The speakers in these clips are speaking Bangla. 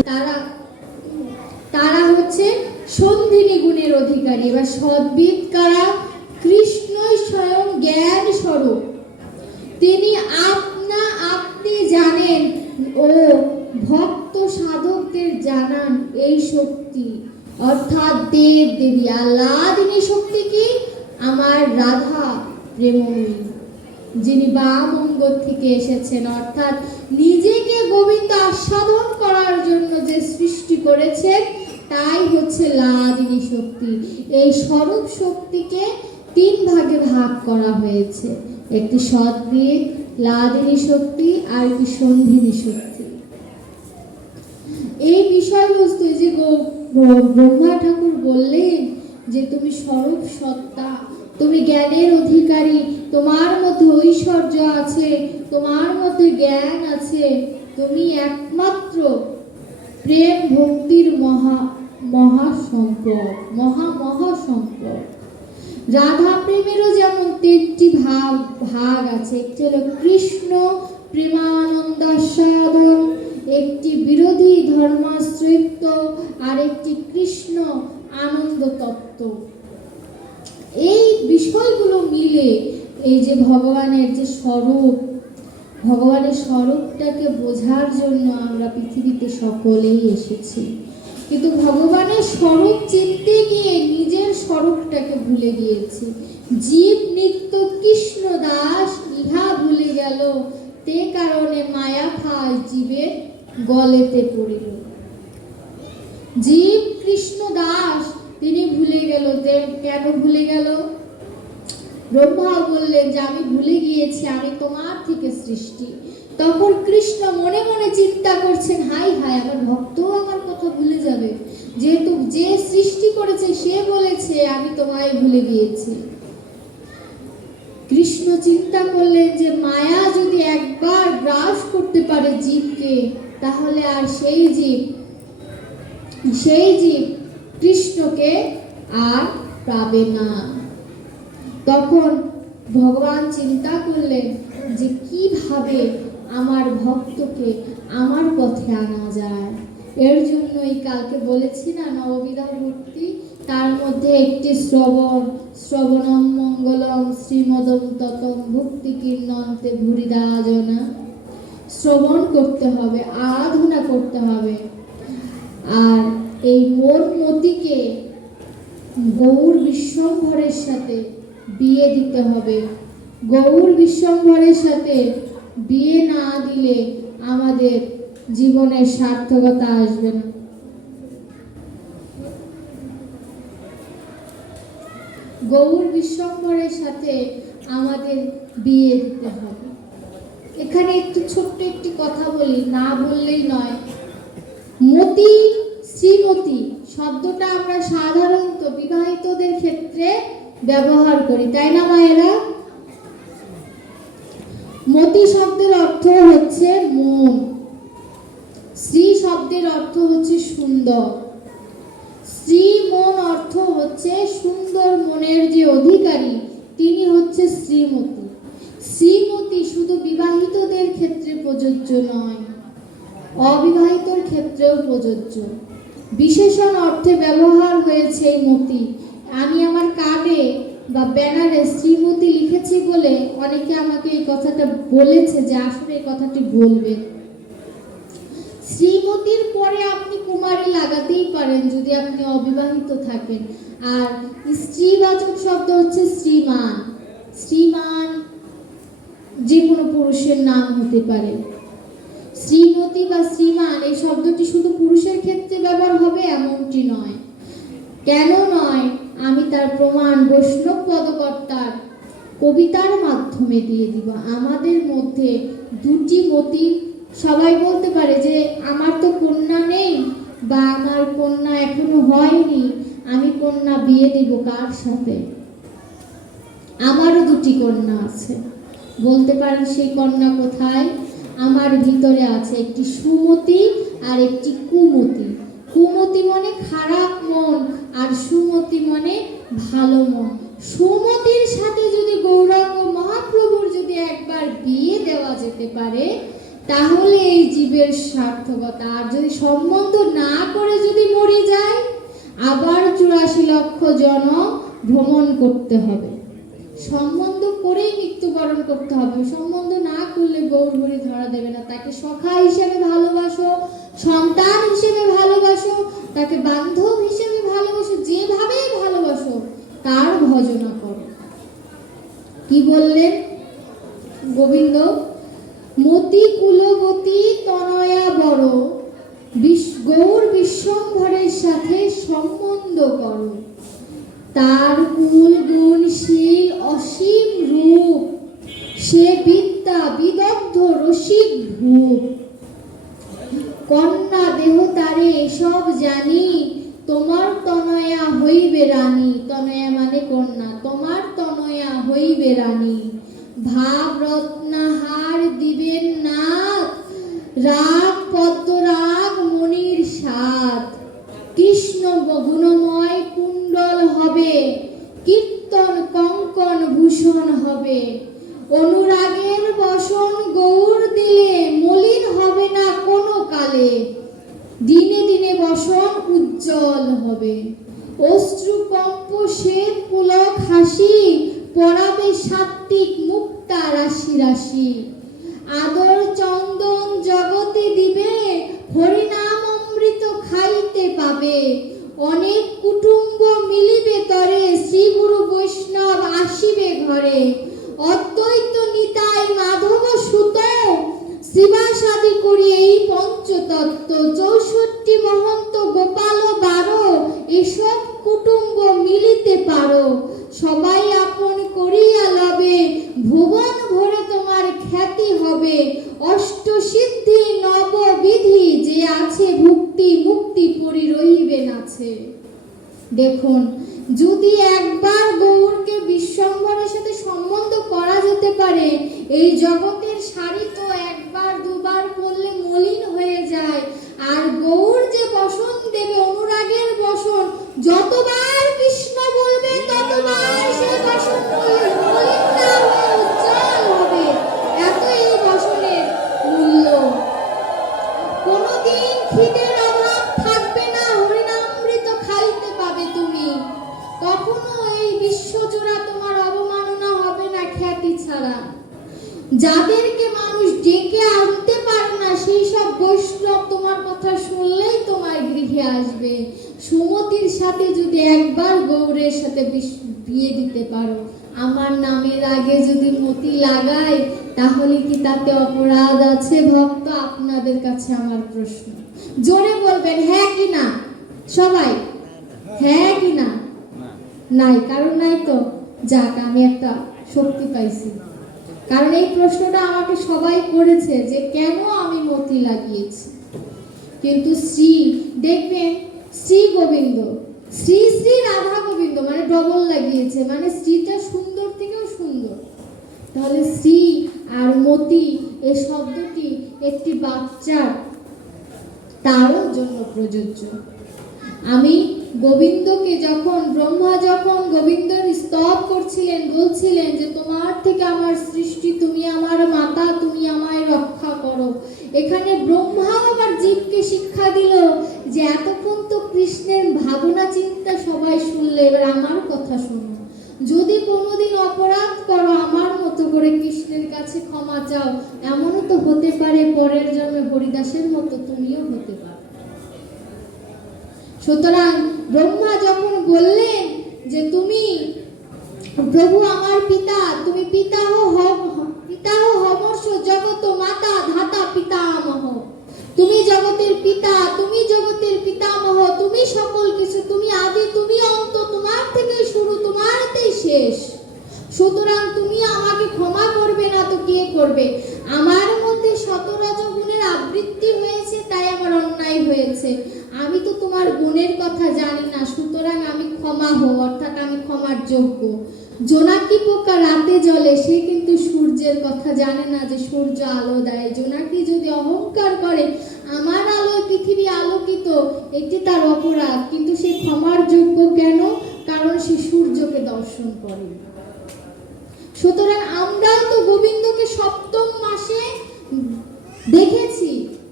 তারা তারা হচ্ছে সন্ধিনী গুণের অধিকারী এবার সদ্বিদ কারা? কৃষ্ণই স্বয়ং জ্ঞান স্বরূপ। তিনি আপনা আপনি জানেন ও ভক্ত সাধকদের জানান এই শক্তি। অর্থাৎ দেব দেবী আল্লাদিনী শক্তি কি? আমার রাধা প্রেমময়ী। যিনি বাম অঙ্গ থেকে এসেছেন। অর্থাৎ নিজেকে গোবিন্দ আস্বাদন করার জন্য যে সৃষ্টি করেছেন, তাই হচ্ছে লাদিনী শক্তি। এই স্বরূপ শক্তিকে তিন ভাগে ভাগ করা হয়েছে। একটি সদ্বিদ লাদিনী শক্তি, আর একটি সন্ধিনী শক্তি। এই বিষয়বস্তু যে ব্রহ্মা ঠাকুর বললেন যে তুমি স্বরূপ সত্তা তুমি জ্ঞানের অধিকারী, তোমার মধ্যে ঐশ্বর্য আছে, তোমার মধ্যে জ্ঞান আছে, তুমি একমাত্র প্রেম ভক্তির মহা মহা সম্পদ মহা মহা সম্পদ রাধা প্রেমেরও যেমন তিনটি ভাগ ভাগ আছে, একটি হলো কৃষ্ণ প্রেমানন্দসাধ একটি বিরোধী ধর্মাশ্রিত আর একটি কৃষ্ণ আনন্দ তত্ত্ব এই বিষয়গুলো মিলে এই যে ভগবানের যে স্বরূপ, ভগবানের স্বরূপটাকে বোঝার জন্য আমরা পৃথিবীতে সকলেই এসেছি। কিন্তু ভগবানের স্বরূপ চিনতে গিয়ে নিজের স্বরূপটাকে ভুলে গিয়েছি। জীব, নিত্য, কৃষ্ণ, দাস, ইহা ভুলে গেল। তে কারণে মায়া ফাল জীবের গলেতে পড়িল। জীব, কৃষ্ণ, দাস তিনি ভুলে গেল যে, কেন ভুলে গেল? ব্রহ্মা বললেন যে, আমি ভুলে গিয়েছি, আমি তোমার থেকে সৃষ্টি। তখন কৃষ্ণ মনে মনে চিন্তা করছেন, হাই হাই, আমার ভক্ত আমার কথা ভুলে যাবে। যেহেতু যে সৃষ্টি করেছে, সে বলেছে, আমি তোমায় ভুলে গিয়েছি। কৃষ্ণ চিন্তা করলেন যে, মায়া যদি একবার গ্রাস করতে পারে জীবকে, তাহলে আর সেই জীব সেই জীব কৃষ্ণকে আর পাবে না। তখন ভগবান চিন্তা করলেন যে কীভাবে আমার ভক্তকে আমার পথে আনা যায়। এর জন্যই কালকে বলেছি না, নববিধা ভক্তি তার মধ্যে একটি শ্রবণ, শ্রবণম মঙ্গলম শ্রীমদম ততম ভক্তি কীর্ণন্তে ভুরিদাজনা। শ্রবণ করতে হবে, আরাধনা করতে হবে আর এই মন মতিকে গৌর বিশ্বম্ভরের সাথে বিয়ে দিতে হবে। গৌর বিশ্বম্ভরের সাথে বিয়ে না দিলে আমাদের জীবনের সার্থকতা আসবে না। গৌর বিশ্বম্ভরের সাথে আমাদের বিয়ে দিতে হবে। এখানে একটু ছোট্ট একটি কথা বলি, না বললেই নয়। মতি শ্রীমতী শব্দটা আমরা সাধারণত বিবাহিতদের ক্ষেত্রে ব্যবহার করি, তাই না মায়েরা? মতি শব্দের অর্থ হচ্ছে মন শ্রী শব্দের অর্থ হচ্ছে সুন্দর শ্রী মন অর্থ হচ্ছে সুন্দর মনের যে অধিকারী, তিনি হচ্ছে শ্রীমতী। শ্রীমতী শুধু বিবাহিতদের ক্ষেত্রে প্রযোজ্য নয়, অবিবাহিতর ক্ষেত্রেও প্রযোজ্য। বিশেষণ অর্থে ব্যবহার হয়েছে এই মতি আমি আমার কার্ডে বা ব্যানারে শ্রীমতী লিখেছি বলে অনেকে আমাকে এই কথাটা বলেছে যে আসলে এই কথাটি বলবে। শ্রীমতীর পরে আপনি কুমারী লাগাতেই পারেন যদি আপনি অবিবাহিত থাকেন। আর স্ত্রীবাচক শব্দ হচ্ছে শ্রীমান। শ্রীমান যে কোনো পুরুষের নাম হতে পারে। বা শ্রীমান, এই শব্দটি শুধু পুরুষের ক্ষেত্রে ব্যবহার হবে এমনটি নয়। কেন নয়? আমি তার প্রমাণ বৈষ্ণব পদকর্তার কবিতার মাধ্যমে দিয়ে দিব। আমাদের মধ্যে দুটি মতি সবাই বলতে পারে যে, আমার তো কন্যা নেই বা আমার কন্যা এখনও হয়নি, আমি কন্যা বিয়ে দিব কার সাথে? আমারও দুটি কন্যা আছে। বলতে পারেন সেই কন্যা কোথায়? আমার ভিতরে আছে একটি সুমতি আর একটি কুমতি। কুমতি মনে খারাপ মন আর সুমতি মনে ভালো মন। সুমতির সাথে যদি গৌরাঙ্গ মহাপ্রভুর যদি একবার বিয়ে দেওয়া যেতে পারে, তাহলে এই জীবের সার্থকতা আর যদি সম্বন্ধ না করে যদি মরে যায়, আবার চুরাশি লক্ষ জন ভ্রমণ করতে হবে। সম্বন্ধ করেই মৃত্যুবরণ করতে হবে। সম্বন্ধ না করলে গৌর হরি ধরা দেবে না। তাকে সখা হিসেবে ভালোবাসো, সন্তান হিসেবে ভালোবাসো, তাকে বান্ধব হিসেবে ভালোবাসো, যেভাবেই ভালোবাসো, তার ভজনা করো। কি বললেন? গোবিন্দ মতি কুলবতী তনয়া বড় গৌর বিশ্বম্ভরের সাথে সম্বন্ধ করো। তার কুল গুণ শীল অসীম রূপ সে বিদ্যা বিদগ্ধ রসিক ভূপ কন্যা দেহ তারে এসব জানি তোমার তনয়া হইবে রানী তনয়া মানে কন্যা তোমার তনয়া হইবে রানী ভাব রত্নাহার দিবেন নাথ রাগ পদ্মরাগ মনির সাথ কৃষ্ণ গুণময় কুণ্ডল হবে কীর্তন কঙ্কন ভূষণ হবে অনুরাগের বসন গৌর দিলে মলিন হবে না কোনো কালে দিনে দিনে বসন উজ্জ্বল হবে অশ্রু কম্প শ্বেত পুলক হাসি পরাবে সাত্বিক মুক্তা রাশি রাশি আদর চন্দন জগতে দিবে হরিনাম অমৃত খাইতে পাবে অনেক কুটুম্ব মিলিবে তরে শ্রী গুরু বৈষ্ণব আসিবে ঘরে অদ্বৈত নিতাই মাধব সুত শিবাসাদি করি এই পঞ্চতত্ত্ব চৌষট্টি মহন্ত গোপাল বারো এসব কুটুম্ব মিলিতে পারো সবাই আপন করিয়া লবে ভুবন ভরে তোমার খ্যাতি হবে। অষ্ট সিদ্ধি নববিধি যে আছে ভুক্তি মুক্তি পরি রহিবেন আছে। দেখুন, যদি একবার গৌরকে বিশ্বম্বরের সাথে সম্বন্ধ করা যেতে পারে এই জগতের শাড়ি তো একবার দুবার পরলে মলিন হয়ে যায় আর গৌর যে বসন দেবে অনুরাগের বসন যতবার কৃষ্ণ বলবে ততবার সেই বসন মলিন মলিন না হয়ে উজ্জ্বল হবে এত এই বসনের মূল্য কোনোদিন খিদের অভাব থাকবে না হরিনামৃত খাইতে পাবে তুমি কখনো এই বিশ্বজোড়া তোমার অবমাননা হবে না খ্যাতি ছাড়া যাদেরকে মানুষ ডেকে আনতে পারে না সেই সব বৈষ্ণব তোমার কথা শুনলেই তোমার গৃহে আসবে সুমতির সাথে যদি একবার গৌরের সাথে বিশ- বিয়ে দিতে পারো আমার নামের আগে যদি মতি লাগাই তাহলে কি তাতে অপরাধ আছে ভক্ত, আপনাদের কাছে আমার প্রশ্ন। জোরে বলবেন হ্যাঁ কি না? সবাই? হ্যাঁ কি না? নাই, কারণ নাই তো। যাক, আমি একটা শক্তি পাইছি। কারণ এই প্রশ্নটা আমাকে সবাই করেছে যে কেন আমি মতি লাগিয়েছি। কিন্তু শ্রী, দেখবেন, শ্রী গোবিন্দ, শ্রী শ্রী রাধা গোবিন্দ মানে ডবল লাগিয়েছে মানে শ্রীটা সুন্দর থেকেও সুন্দর। তাহলে শ্রী আর মতি এ শব্দটি একটি বাচ্চার তারও জন্য প্রযোজ্য। আমি গোবিন্দকে যখন, ব্রহ্মা যখন গোবিন্দর স্তব করছিলেন, বলছিলেন যে, তোমার থেকে আমার সৃষ্টি, তুমি আমার মাতা, তুমি আমায় রক্ষা করো। এখানে ব্রহ্মা আবার জীবকে শিক্ষা দিল যে, এতক্ষণ তো কৃষ্ণের ভাবনা চিন্তা সবাই শুনলে। এবার আমার কথা শোনো যদি কোনোদিন অপরাধ করো আমার মতো করে কৃষ্ণের কাছে ক্ষমা চাও, এমনও তো হতে পারে পরের জন্মে হরিদাসের মতো তুমিও হতে পারো। সুতরাং ব্রহ্মা যখন বললেন যে তুমি প্রভু আমার পিতা, তুমি পিতা হো পিতা হো হমর্ষ জগত মাতা ধাতা পিতা পিতামহ। তুমি জগতের পিতা, তুমি জগতের পিতামহ, তুমি সকল কিছু, তুমি আদি, তুমি অন্ত, তোমার থেকেই শেষ। সুতরাং তুমি আমাকে ক্ষমা করবে না তো কে করবে? আমার মধ্যে শত রজগুণের আবৃত্তি হয়েছে, তাই আমার অন্যায় হয়েছে। আমি তো তোমার গুণের কথা জানি না, সুতরাং আমি ক্ষমা হও, অর্থাৎ আমি ক্ষমার যোগ্য। জোনাকি পোকা রাতে জলে সে কিন্তু সূর্যের কথা জানে না যে সূর্য আলো দেয়। জোনাকি যদি অহংকার করে, আমার আলোয় পৃথিবী আলোকিত, এটি তার অপরাধ। কিন্তু সে ক্ষমার যোগ্য কেন? কারণ সে সূর্যকে দর্শন করে। সুতরাং আমরাও তো গোবিন্দকে সপ্তম মাসে দেখেছি,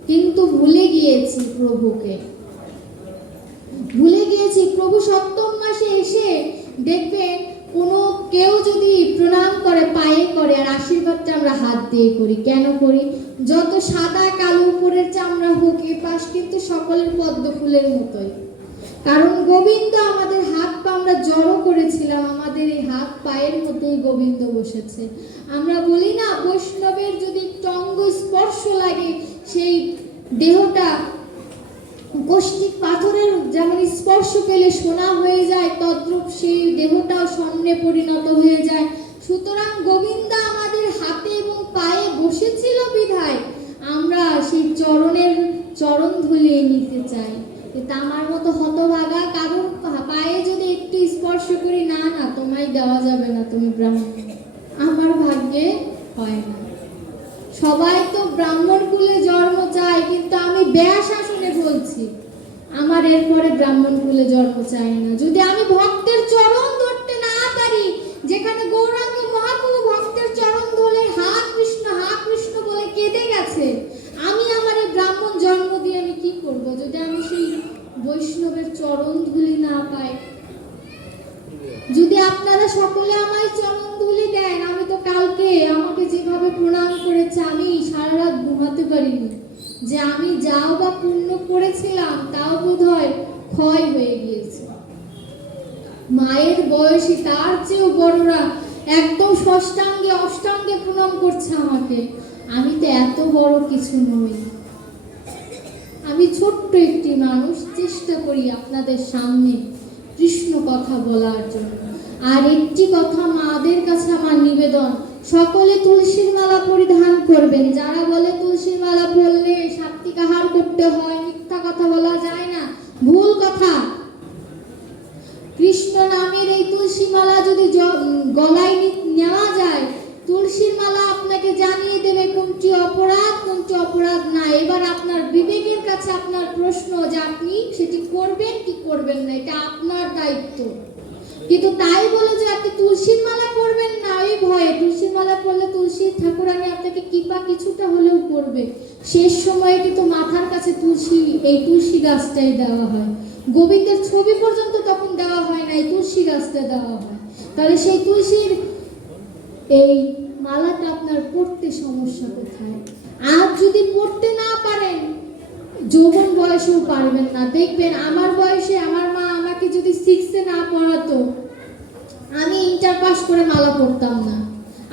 কিন্তু ভুলে গিয়েছি প্রভুকে। ভুলে গিয়েছি, প্রভু সপ্তম মাসে এসে দেখবেন কোনো কেউ যদি প্রণাম করে, পায়ে করে, আর আশীর্বাদটা আমরা হাত দিয়ে করি। কেন করি? যত সাদা কালো উপরের চামড়া হোক, এ পাশ কিন্তু সকলের পদ্ম ফুলের মতোই। কারণ গোবিন্দ আমাদের হাত আমরা জড়ো করেছিলাম, আমাদের এই হাত পায়ের মধ্যেই গোবিন্দ বসেছে। আমরা বলি না, বৈষ্ণবের যদি টঙ্গ স্পর্শ লাগে, সেই দেহটা কষ্টিক পাথরের যেমন স্পর্শ পেলে সোনা হয়ে যায়, তদ্রূপ সেই দেহটাও স্বর্ণে পরিণত হয়ে যায়। সুতরাং গোবিন্দা আমাদের হাতে এবং পায়ে বসেছিল বিধায়, আমরা সেই চরণের চরণ ধুলিয়ে নিতে চাই। কিন্তু আমার মতো হতভাগা কারণ পায়ে যদি একটু স্পর্শ করি, না না, তোমায় দেওয়া যাবে না, তুমি ব্রাহ্মণ। আমার ভাগ্যে হয় না। সবাই তো ব্রাহ্মণ কুলে জন্ম চায়, কিন্তু আমি ব্যাস আসনে বলছি, আমার এরপরে ব্রাহ্মণ কুলে জন্ম চাই না। যদি আমি ভক্তের চরণ ধরতে না পারি যেখানে গৌরাঙ্গ মহাপ্রভু ভক্তের চরণ ধরে হা কৃষ্ণ হা কৃষ্ণ বলে কেঁদে গেছে আমি আমার এই ব্রাহ্মণ জন্ম দিয়ে আমি কি করব যদি আমি সেই বৈষ্ণবের চরণ ধুলি না পাই যদি আপনারা সকলে আমায় চরণ ধুলি দেন, আমি তো কালকে আমাকে যেভাবে প্রণাম করেছে, আমি সারা রাত ঘুমাতে পারিনি। যে আমি যাও বা পুণ্য করেছিলাম, তাও বোধ হয় ক্ষয় হয়ে গিয়েছে। মায়ের বয়সী, তার চেয়েও বড়রা একদম ষষ্ঠাঙ্গে, অষ্টাঙ্গে প্রণাম করছে আমাকে। আমি তো এত বড় কিছু নই। আমি ছোট্ট একটি মানুষ চেষ্টা করি আপনাদের সামনে কৃষ্ণ কথা বলার জন্য। আর একটি কথা মাদের কাছে আমার নিবেদন, সকলে তুলসীর মালা পরিধান করবেন। যারা বলে তুলসীর মালা পরলে সাত্বিক আহার করতে হয়, মিথ্যা কথা বলা যায় না, ভুল কথা। কৃষ্ণ নামের এই তুলসী মালা যদি গলায় নেওয়া যায় তুলসীর মালা আপনাকে জানিয়ে দেবে কোনটি অপরাধ কোনটি অপরাধ না। এবার আপনার বিবেকের কাছে আপনার প্রশ্ন যে আপনি সেটি করবেন কি করবেন না, এটা আপনার দায়িত্ব। কিন্তু তাই বলে যে আপনি তুলসীর মালা করবেন না, ওই ভয়ে। তুলসীর মালা করলে তুলসীর ঠাকুরানি আপনাকে কৃপা কিছুটা হলেও করবে শেষ সময়ে কিন্তু মাথার কাছে তুলসী, এই তুলসী গাছটাই দেওয়া হয়। গোবিন্দের ছবি পর্যন্ত তখন দেওয়া হয় না, এই তুলসী গাছটা দেওয়া হয়। তাহলে সেই তুলসীর এই মালাটা আপনার পড়তে সমস্যা কোথায়? আর যদি পড়তে না পারেন, যৌবন বয়সেও পারবেন না। দেখবেন আমার বয়সে আমার মা আমাকে যদি সিক্সে না পড়াতো, আমি ইন্টার পাস করে মালা পড়তাম না।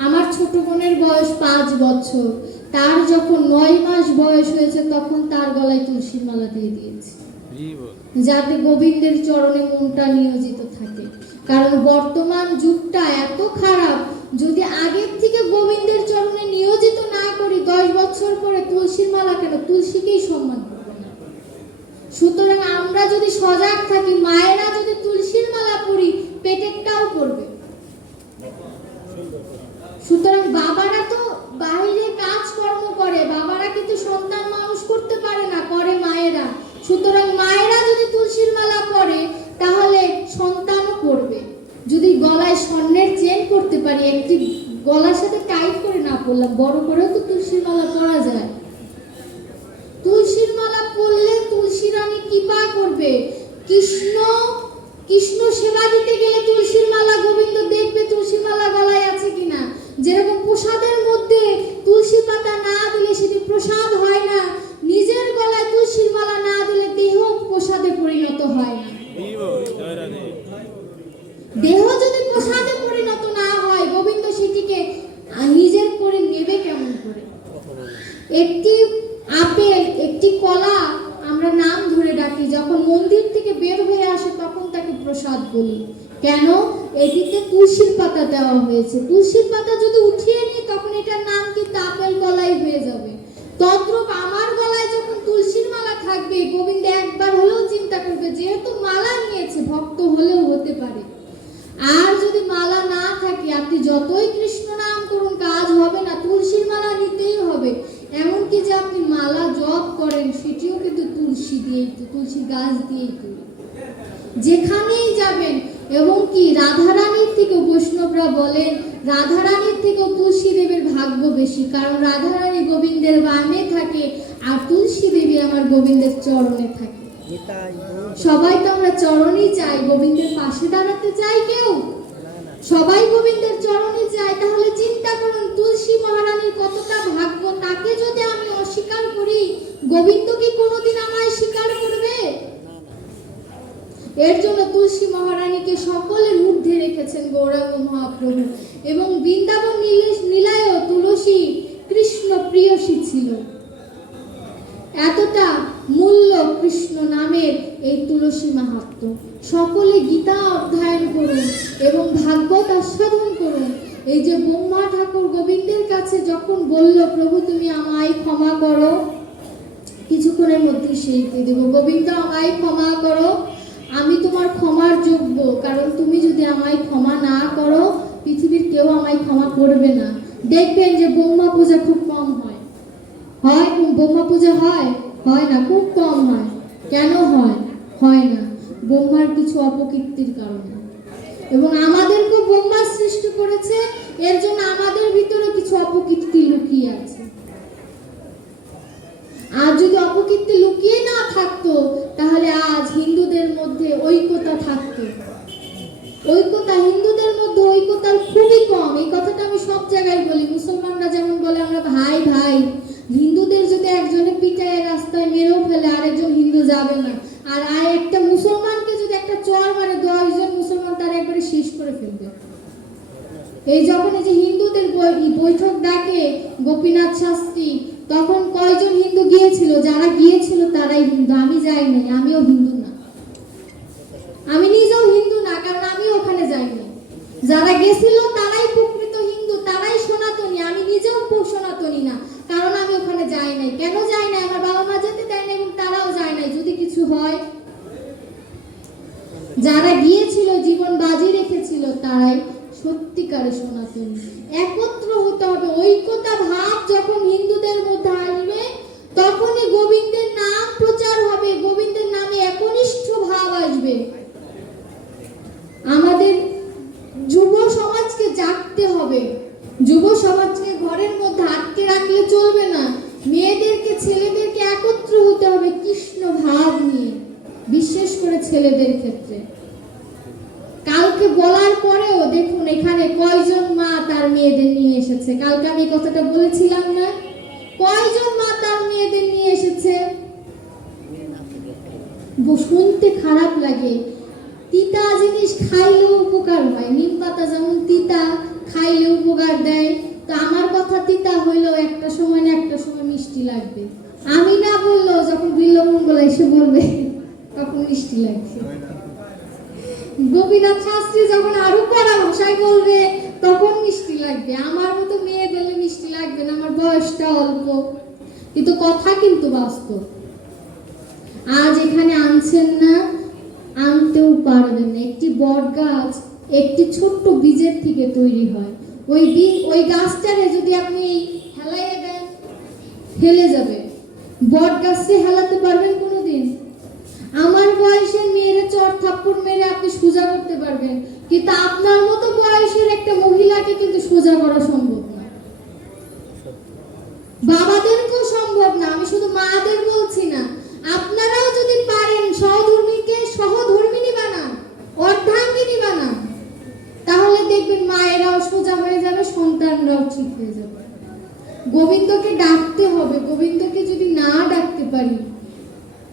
আমার ছোট বোনের বয়স পাঁচ বছর। তার যখন নয় মাস বয়স হয়েছে, তখন তার গলায় তুলসীর মালা দিয়ে দিয়েছি। যাতে গোবিন্দের চরণে মনটা নিয়োজিত থাকে। কারণ বর্তমান যুগটা এত খারাপ যদি আগের থেকে গোবিন্দের চরণে নিয়োজিত না করি, দশ বছর পরে তুলসীর মালা কেন? তুলসীকেই সম্মান করবে না। সুতরাং আমরা যদি সজাগ থাকি, মায়েরা যদি তুলসীর মালা পড়ি পেটেরটাও করবে সুতরাং বাবারা তো বাইরে কাজকর্ম করে, বাবারা কিন্তু সন্তান মানুষ করতে পারে না, করে মায়েরা। সুতরাং মায়েরা যদি তুলসীর মালা পরে, তাহলে সন্তানও করবে যদি গলায় স্বর্ণের চেন করতে পারি, একটি গলার সাথে টাইট করে না পড়লাম বড় করেও তো তুলসীর মালা পরা যায়। তুলসীর মালা পরলে তুলসী রানী কৃপা করবে। কৃষ্ণ কৃষ্ণ সেবা দিতে গেলে তুলসীর মালা গোবিন্দ দেখবে তুলসী মালা গলায় আছে কিনা। যেরকম প্রসাদের মধ্যে তুলসী পাতা না দিলে সেটি প্রসাদ হয় না, নিজের গলায় তুলসীর মালা না দিলে দেহ প্রসাদে পরিণত হয় না। দেহ যদি প্রসাদে পরিণত না হয়, গোবিন্দ সেটিকে নিজের করে নেবে কেমন করে? একটি আপেল, একটি কলা আমরা নাম ধরে ডাকি, যখন মন্দির থেকে বের হয়ে আসে, তখন তাকে প্রসাদ বলি। কেন? এটিতে তুলসীর পাতা দেওয়া হয়েছে। তুলসীর পাতা যদি উঠিয়ে নিই, তখন এটার নাম কিন্তু আপেল কলাই হয়ে যাবে। তদ্রূপ আমার গলায় যখন তুলসীর মালা থাকবে গোবিন্দ একবার হলেও চিন্তা করবে যেহেতু মালা নিয়েছে ভক্ত হলেও হতে পারে আর যদি মালা না থাকে আপনি যতই কৃষ্ণ নাম করুন কাজ হবে না তুলসীর মালা নিতেই হবে এমনকি যে আপনি মালা জপ করেন সেটিও কিন্তু তুলসী দিয়েই তো- তুলসী গাছ দিয়েই তৈরি যেখানেই যাবেন এবং কি রাধারানীর থেকে বৈষ্ণবরা বলেন রাধারানীর থেকে তুলসী দেবের ভাগ্য বেশি কারণ রাধারানী গোবিন্দের বামে থাকে আর তুলসী দেবী আমার গোবিন্দের চরণে থাকে নিতাই গৌর সবাই তো আমরা চরণই চাই গোবিন্দের পাশে চাই কেউ। সবাই গোবিন্দের চরণে যায় তাহলে চিন্তা করুন, তুলসী মহারানীর কতটা ভাগ্য, তাকে যদি আমি অস্বীকার করি, গোবিন্দ কি কোনোদিন আমায় স্বীকার করবে? এর জন্য তুলসী মহারানীকে সকলের ঊর্ধ্বে রেখেছেন গৌরাঙ্গ মহাপ্রভু এবং বৃন্দাবন নীলায়ও তুলসী কৃষ্ণ প্রিয়সী ছিল। এতটা মূল্য কৃষ্ণ নামের এই তুলসী মাহাত্ম। সকলে গীতা অধ্যয়ন করুন এবং ভাগবত আস্বাদন করুন। এই যে ব্রহ্মা ঠাকুর গোবিন্দের কাছে যখন বলল, প্রভু, তুমি আমায় ক্ষমা করো। কিছুক্ষণের মধ্যে সেই দেব, গোবিন্দ, আমায় ক্ষমা করো। আমি তোমার ক্ষমার যোগ্য, কারণ তুমি যদি আমায় ক্ষমা না করো, পৃথিবীর কেউ আমায় ক্ষমা করবে না। দেখবেন যে ব্রহ্মা পূজা খুব কম হয়। হয় ব্রহ্মা পূজা হয়? হয় না, খুব কম হয়। কেন হয়? হয় না। ব্রহ্মার কিছু অপকীর্তির কারণে। এবং আমাদেরকে ব্রহ্মা সৃষ্টি করেছে, এর জন্য আমাদের ভিতরে কিছু অপকীর্তি লুকিয়ে আছে। আর যদি অপকীর্তি লুকিয়ে না থাকতো, তাহলে আজ হিন্দুদের মধ্যে ঐক্যতা থাকতো। ঐক্যতা, হিন্দুদের মধ্যে ঐক্যতার খুবই কম। এই কথাটা আমি সব জায়গায় বলি। মুসলমানরা যেমন বলে, আমরা ভাই ভাই। হিন্দুদের যদি একজনে পিটায় রাস্তায় মেরেও ফেলে আরেকজন হিন্দু যাবে না। আর আর একটা মুসলমানকে যদি একটা চর মারে, দশজন মুসলমান তার একবারে শেষ করে ফেলবে। এই যখন এই যে হিন্দুদের বৈঠক ডাকে গোপীনাথ শাস্ত্রী, তখন কয়জন হিন্দু গিয়েছিল? যারা গিয়েছিল তারাই হিন্দু। আমি যাই নাই, আমিও হিন্দু না। আমি নিজেও হিন্দু না, কারণ আমি ওখানে যাইনি যারা গেছিল তারাই প্রকৃত হিন্দু তারাই সনাতনী আমি নিজেও প- সনাতনী না কারণ আমি ওখানে যাই নাই কেন যাই নাই আমার বাবা মা যেতে দেয় না এবং তারাও যায় নাই যদি কিছু হয় যারা গিয়েছিল জীবন বাজি রেখেছিল তারাই সনাতনী। একত্র হতে হবে ঐক্যতা ভাব যখন হিন্দুদের মধ্যে আসবে তখনই গোবিন্দের নাম প্রচার হবে গোবিন্দের নামে একনিষ্ঠ ভাব আসবে আমাদের যুব সমাজকে জাগতে হবে যুব সমাজকে ঘরের মধ্যে আটকে রাখলে চলবে না মেয়েদেরকে ছেলেদেরকে একত্র হতে হবে কৃষ্ণ ভাব নিয়ে বিশেষ করে ছেলেদের ক্ষেত্রে কালকে বলার পরেও দেখুন এখানে কয়জন মা তার মেয়েদের নিয়ে এসেছে কালকে আমি এই কথাটা বলেছিলাম না কয়জন মা তার মেয়েদের নিয়ে এসেছে ব- শুনতে খারাপ লাগে তিতা জিনিস খাইলেও উপকার হয় নিম পাতা যেমন তিতা খাইলে উপকার দেয়, তো আমার কথা তিতা হইলেও একটা সময় না একটা সময় মিষ্টি লাগবে। আমি না বললেও যখন বিল্লমঙ্গল এসে বলবে, তখন মিষ্টি লাগছে গোপীনাথ শাস্ত্রী যখন আরও কড়া ভাষায় বলবে, তখন মিষ্টি লাগবে। আমার মতো মেয়ে বলে মিষ্টি লাগবে না, আমার বয়সটা অল্প। কিন্তু কথা কিন্তু বাস্তব। আজ এখানে আনছেন না, আনতেও পারবেন না। একটি বট গাছ একটি ছোট্ট বীজের থেকে তৈরি হয়। ওই বীজ ওই গাছটারে যদি আপনি হেলাইয়ে দেন হেলে যাবে। বট গাছকে হেলাতে পারবেন কোনোদিন। আমার বয়সের মেয়েরা চর থাপ্পড় মেরে আপনি সোজা করতে পারবেন। কিন্তু আপনার মতো বয়সের একটা মহিলাকে কিন্তু সোজা করা সম্ভব না বাবাদেরকেও সম্ভব না আমি শুধু মাদের বলছি না আপনারাও যদি পারেন সহধর্মীকে সহধর্মিনী বানান অর্ধাঙ্গিনী বানান তাহলে দেখবেন মায়েরাও সোজা হয়ে যাবে সন্তানরাও ঠিক হয়ে যাবে গোবিন্দকে ডাকতে হবে গোবিন্দকে যদি না ডাকতে পারি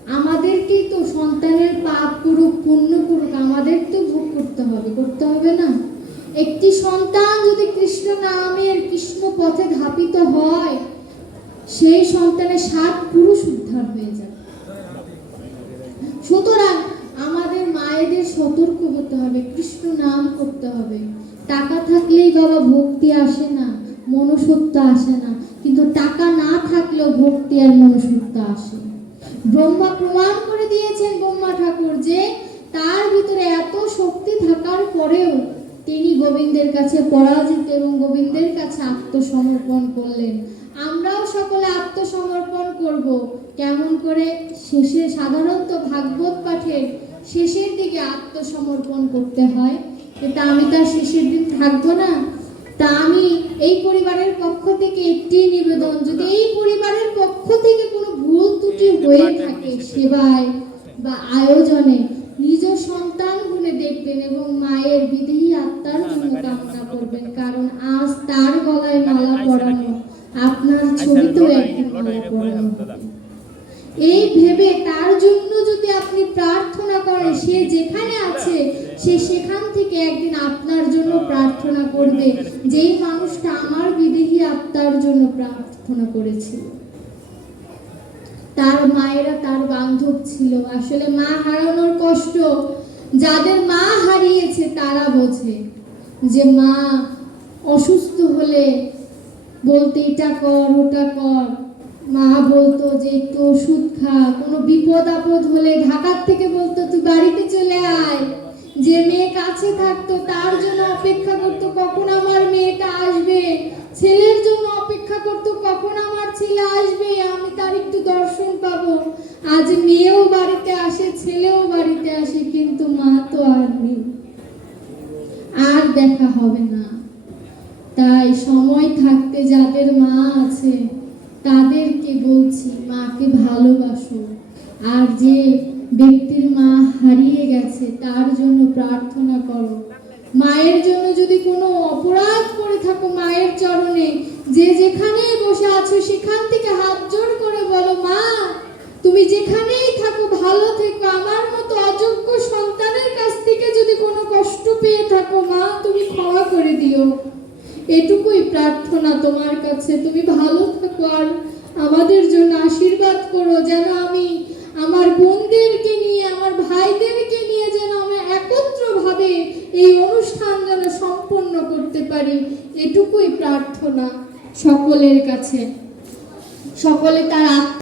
আমাদেরকেই তো সন্তানের পাপ করুক পুণ্য করুক আমাদের তো ভোগ করতে হবে করতে হবে না একটি সন্তান যদি কৃষ্ণ নামের কৃষ্ণ পথে ধাপিত হয় সেই সন্তানের সাত পুরুষ সুতরাং আমাদের মায়েদের সতর্ক হতে হবে, কৃষ্ণ নাম করতে হবে। টাকা থাকলেই বাবা ভক্তি আসে না, মনুষ্যত্ব আসে না। কিন্তু টাকা না থাকলেও ভক্তি আর মনুষ্যত্ব আসে। ব্রহ্মা প্রমাণ করে দিয়েছেন ব্রহ্মা ঠাকুর যে, তার ভিতরে এত শক্তি থাকার পরেও তিনি গোবিন্দের কাছে পরাজিত এবং গোবিন্দের কাছে আত্মসমর্পণ করলেন। আমরাও সকলে আত্মসমর্পণ করব। কেমন করে শেষে সাধারণত ভাগবত পাঠের শেষের দিকে আত্মসমর্পণ করতে হয় এটা আমি তার শেষের দিন থাকব না তা আমি এই পরিবারের পক্ষ থেকে একটি নিবেদন যদি এই পরিবারের পক্ষ থেকে কোনো ভুল ত্রুটি হয়ে থাকে সেবায় বা আয়োজনে নিজ সন্তান গুণে দেখবেন এবং মায়ের বিদেহী আত্মার জন্য কামনা করবেন কারণ আজ তার গলায় মালা পরানো আপনার ছবিতেও একদিন মালা পরানো হবে। এই ভেবে তার জন্য যদি আপনি প্রার্থনা করেন সে যেখানে আছে সে সেখান থেকে একদিন আপনার জন্য প্রার্থনা করবে যেই মানুষটা আমার বিদেহী আত্মার জন্য প্রার্থনা করেছিল তার মায়েরা তার বান্ধব ছিল আসলে মা হারানোর কষ্ট যাদের মা হারিয়েছে তারা বোঝে যে মা অসুস্থ হলে বলতে এটা কর, ওটা কর। মা বলতো যে একটু ওষুধ খা, কোনো বিপদ আপদ হলে ঢাকার থেকে বলতো, তুই বাড়িতে চলে আয়। যে মেয়ে কাছে থাকতো, তার জন্য অপেক্ষা করতো, কখন আমার মেয়েটা আসবে? ছেলের জন্য অপেক্ষা করতো, কখন আমার ছেলে আসবে? আমি তার একটু দর্শন পাবো। আজ মেয়েও বাড়িতে আসে, ছেলেও বাড়িতে আসে, কিন্তু মা তো আর নেই। আর দেখা হবে না। তাই সময় থাকতে যাদের মা আছে, তাদেরকে বলছি, মাকে ভালোবাসো। আর যে ব্যক্তির মা হারিয়ে গেছে, তার জন্য প্রার্থনা করো। মায়ের জন্য